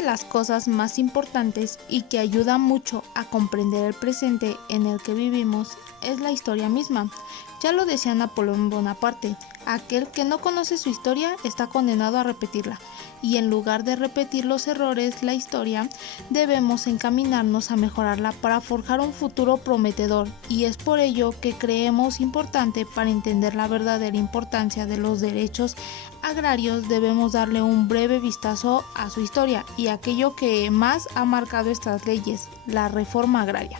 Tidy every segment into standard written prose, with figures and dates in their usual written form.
de las cosas más importantes y que ayuda mucho a comprender el presente en el que vivimos es la historia misma. Ya lo decía Napoleón Bonaparte, aquel que no conoce su historia está condenado a repetirla, y en lugar de repetir los errores la historia, debemos encaminarnos a mejorarla para forjar un futuro prometedor, y es por ello que creemos importante para entender la verdadera importancia de los derechos agrarios debemos darle un breve vistazo a su historia y aquello que más ha marcado estas leyes, la reforma agraria.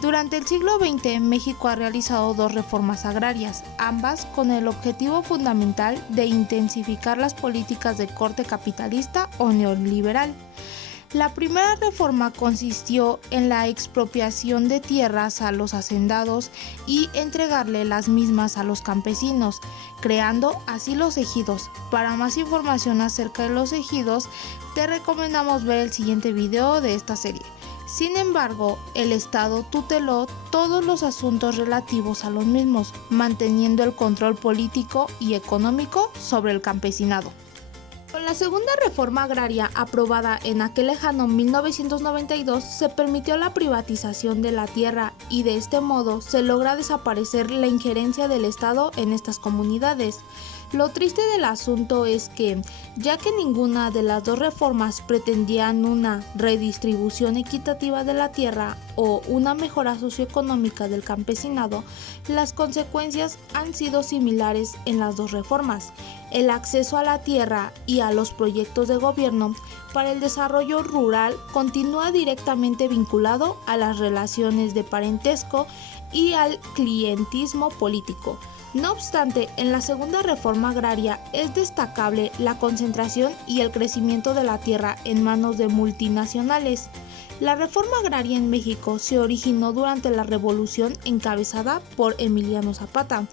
Durante el siglo XX, México ha realizado 2 reformas agrarias, ambas con el objetivo fundamental de intensificar las políticas de corte capitalista o neoliberal. La primera reforma consistió en la expropiación de tierras a los hacendados y entregarle las mismas a los campesinos, creando así los ejidos. Para más información acerca de los ejidos, te recomendamos ver el siguiente video de esta serie. Sin embargo, el Estado tuteló todos los asuntos relativos a los mismos, manteniendo el control político y económico sobre el campesinado. Con la segunda reforma agraria aprobada en aquel lejano 1992 se permitió la privatización de la tierra y de este modo se logra desaparecer la injerencia del Estado en estas comunidades. Lo triste del asunto es que, ya que ninguna de las 2 reformas pretendían una redistribución equitativa de la tierra o una mejora socioeconómica del campesinado, las consecuencias han sido similares en las 2 reformas. El acceso a la tierra y a los proyectos de gobierno para el desarrollo rural continúa directamente vinculado a las relaciones de parentesco y al clientismo político. No obstante, en la segunda reforma agraria es destacable la concentración y el crecimiento de la tierra en manos de multinacionales. La reforma agraria en México se originó durante la revolución encabezada por Emiliano Zapata.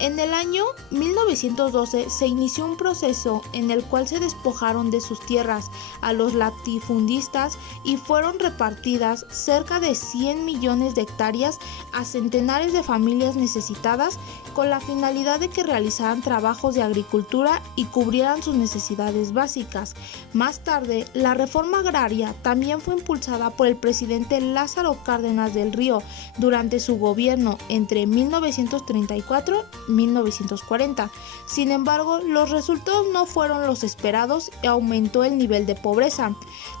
En el año 1912 se inició un proceso en el cual se despojaron de sus tierras a los latifundistas y fueron repartidas cerca de 100 millones de hectáreas a centenares de familias necesitadas con la finalidad de que realizaran trabajos de agricultura y cubrieran sus necesidades básicas. Más tarde, la reforma agraria también fue impulsada por el presidente Lázaro Cárdenas del Río durante su gobierno entre 1934 y 1940. Sin embargo, los resultados no fueron los esperados y aumentó el nivel de pobreza.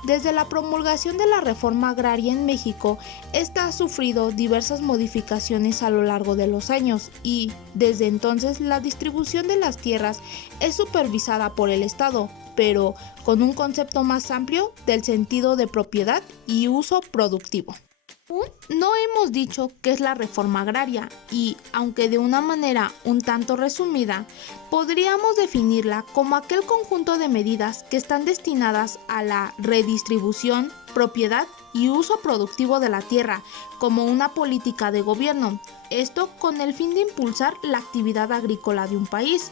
Desde la promulgación de la reforma agraria en México, esta ha sufrido diversas modificaciones a lo largo de los años y, desde entonces, la distribución de las tierras es supervisada por el Estado, pero con un concepto más amplio del sentido de propiedad y uso productivo. Aún no hemos dicho qué es la reforma agraria y, aunque de una manera un tanto resumida, podríamos definirla como aquel conjunto de medidas que están destinadas a la redistribución, propiedad y uso productivo de la tierra como una política de gobierno, esto con el fin de impulsar la actividad agrícola de un país.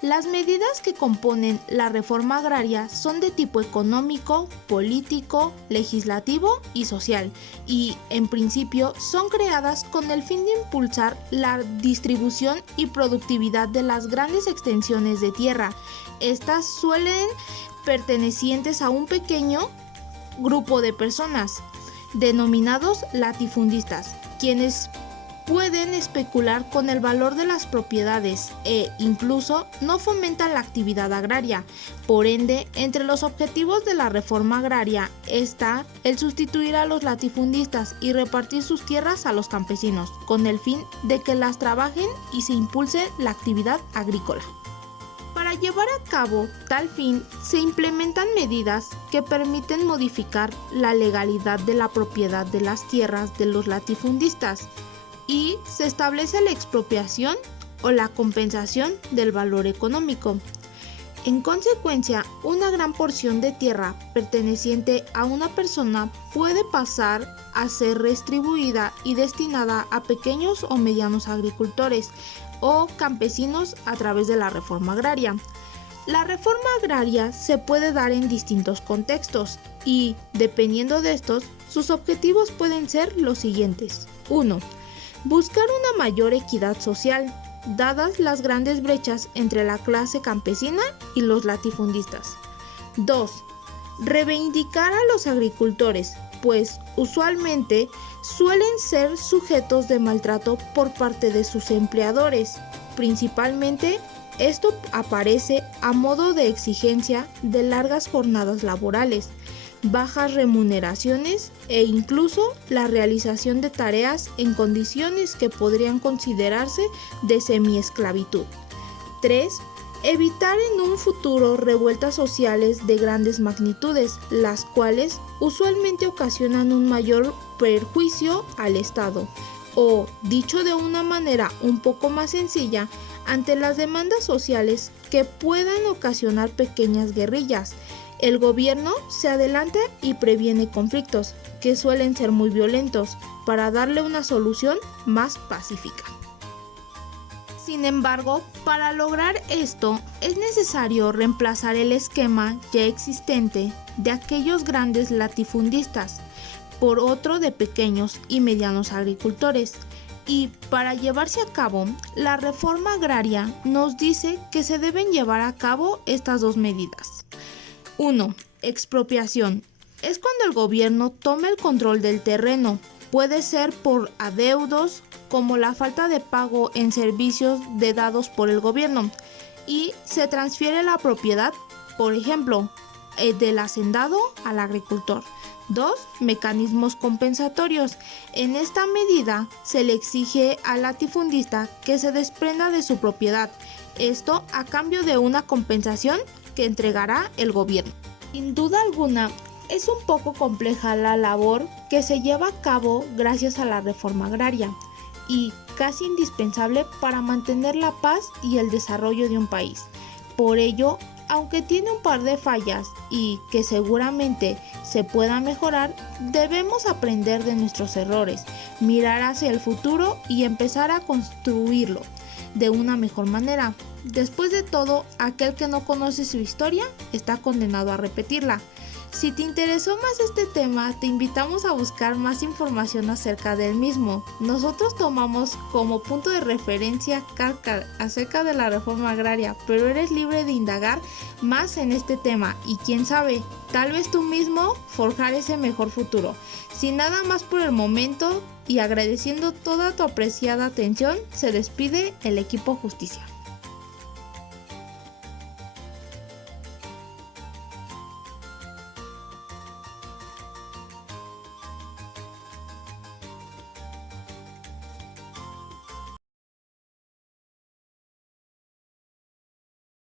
Las medidas que componen la reforma agraria son de tipo económico, político, legislativo y social, y en principio son creadas con el fin de impulsar la distribución y productividad de las grandes extensiones de tierra. Estas suelen pertenecientes a un pequeño grupo de personas, denominados latifundistas, quienes pueden especular con el valor de las propiedades e incluso no fomentan la actividad agraria. Por ende, entre los objetivos de la reforma agraria está el sustituir a los latifundistas y repartir sus tierras a los campesinos, con el fin de que las trabajen y se impulse la actividad agrícola. Para llevar a cabo tal fin, se implementan medidas que permiten modificar la legalidad de la propiedad de las tierras de los latifundistas, y se establece la expropiación o la compensación del valor económico. En consecuencia, una gran porción de tierra perteneciente a una persona puede pasar a ser retribuida y destinada a pequeños o medianos agricultores o campesinos a través de la reforma agraria. La reforma agraria se puede dar en distintos contextos y, dependiendo de estos, sus objetivos pueden ser los siguientes. 1. Buscar una mayor equidad social, dadas las grandes brechas entre la clase campesina y los latifundistas. 2. Reivindicar a los agricultores, pues usualmente suelen ser sujetos de maltrato por parte de sus empleadores. Principalmente, esto aparece a modo de exigencia de largas jornadas laborales, bajas remuneraciones e incluso la realización de tareas en condiciones que podrían considerarse de semiesclavitud. 3. Evitar en un futuro revueltas sociales de grandes magnitudes, las cuales usualmente ocasionan un mayor perjuicio al Estado, o, dicho de una manera un poco más sencilla, ante las demandas sociales que puedan ocasionar pequeñas guerrillas. El gobierno se adelanta y previene conflictos, que suelen ser muy violentos, para darle una solución más pacífica. Sin embargo, para lograr esto es necesario reemplazar el esquema ya existente de aquellos grandes latifundistas por otro de pequeños y medianos agricultores. Y para llevarse a cabo, la reforma agraria nos dice que se deben llevar a cabo estas dos medidas. 1. Expropiación. Es cuando el gobierno toma el control del terreno. Puede ser por adeudos, como la falta de pago en servicios dados por el gobierno, y se transfiere la propiedad, por ejemplo, del hacendado al agricultor. 2. Mecanismos compensatorios. En esta medida se le exige al latifundista que se desprenda de su propiedad, esto a cambio de una compensación que entregará el gobierno. Sin duda alguna, es un poco compleja la labor que se lleva a cabo gracias a la reforma agraria y casi indispensable para mantener la paz y el desarrollo de un país. Por ello, aunque tiene un par de fallas y que seguramente se pueda mejorar, debemos aprender de nuestros errores, mirar hacia el futuro y empezar a construirlo de una mejor manera. Después de todo, aquel que no conoce su historia está condenado a repetirla. Si te interesó más este tema, te invitamos a buscar más información acerca del mismo. Nosotros tomamos como punto de referencia Carcar acerca de la reforma agraria, pero eres libre de indagar más en este tema y quién sabe, tal vez tú mismo forjar ese mejor futuro. Sin nada más por el momento y agradeciendo toda tu apreciada atención, se despide el equipo Justicia.